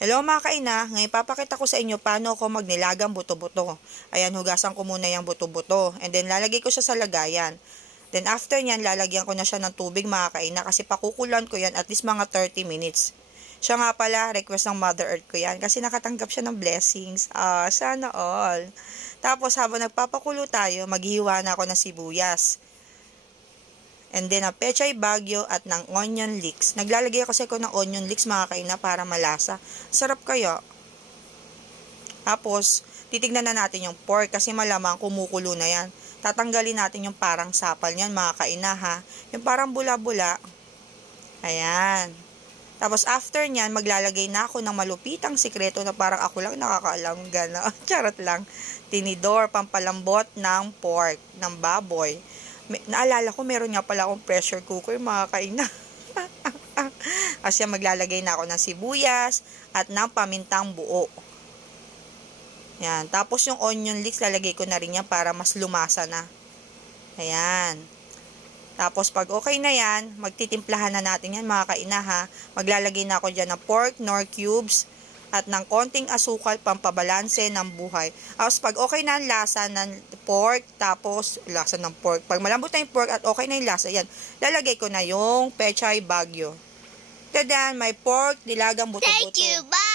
Hello mga kaina, ngayon papakita ko sa inyo paano ako magnilagang buto-buto. Ayan, hugasan ko muna yung buto-buto. And then lalagay ko siya sa lagayan. Then after nyan, lalagyan ko na siya ng tubig mga kaina kasi pakukulan ko yan at least mga 30 minutes. Siya nga pala, request ng Mother Earth ko yan kasi nakatanggap siya ng blessings. Sana all. Tapos habang nagpapakulo tayo, maghihiwa na ako ng sibuyas. And then, ang pechay bagyo at ng onion leeks. Naglalagay kasi ako ng onion leeks mga kaina para malasa. Sarap kaya. Tapos, titignan na natin yung pork kasi malamang kumukulo na yan. Tatanggalin natin yung parang sapal niyan mga kaina ha. Yung parang bula-bula. Ayan. Tapos after nyan, maglalagay na ako ng malupitang sikreto na parang ako lang nakakaalam. Gano'n. Charot lang. Tinidor, pampalambot ng pork, ng baboy. Naalala ko, meron nga pala akong pressure cooker, mga kaina. Kasi maglalagay na ako ng sibuyas at ng pamintang buo. Yan. Tapos yung onion leeks, lalagay ko na rin yan para mas lumasa na. Ayan. Tapos pag okay na yan, magtitimplahan na natin yan mga kaina ha. Maglalagay na ako dyan ng pork nor cubes at ng konting asukal pampabalanse ng buhay. Tapos pag okay na ang lasa ng pork, tapos lasa ng pork. Pag malambot na yung pork at okay na yung lasa, yan. Lalagay ko na yung pechay bagyo. Tadan, may pork, nilagang buto-buto. Thank you. Bye.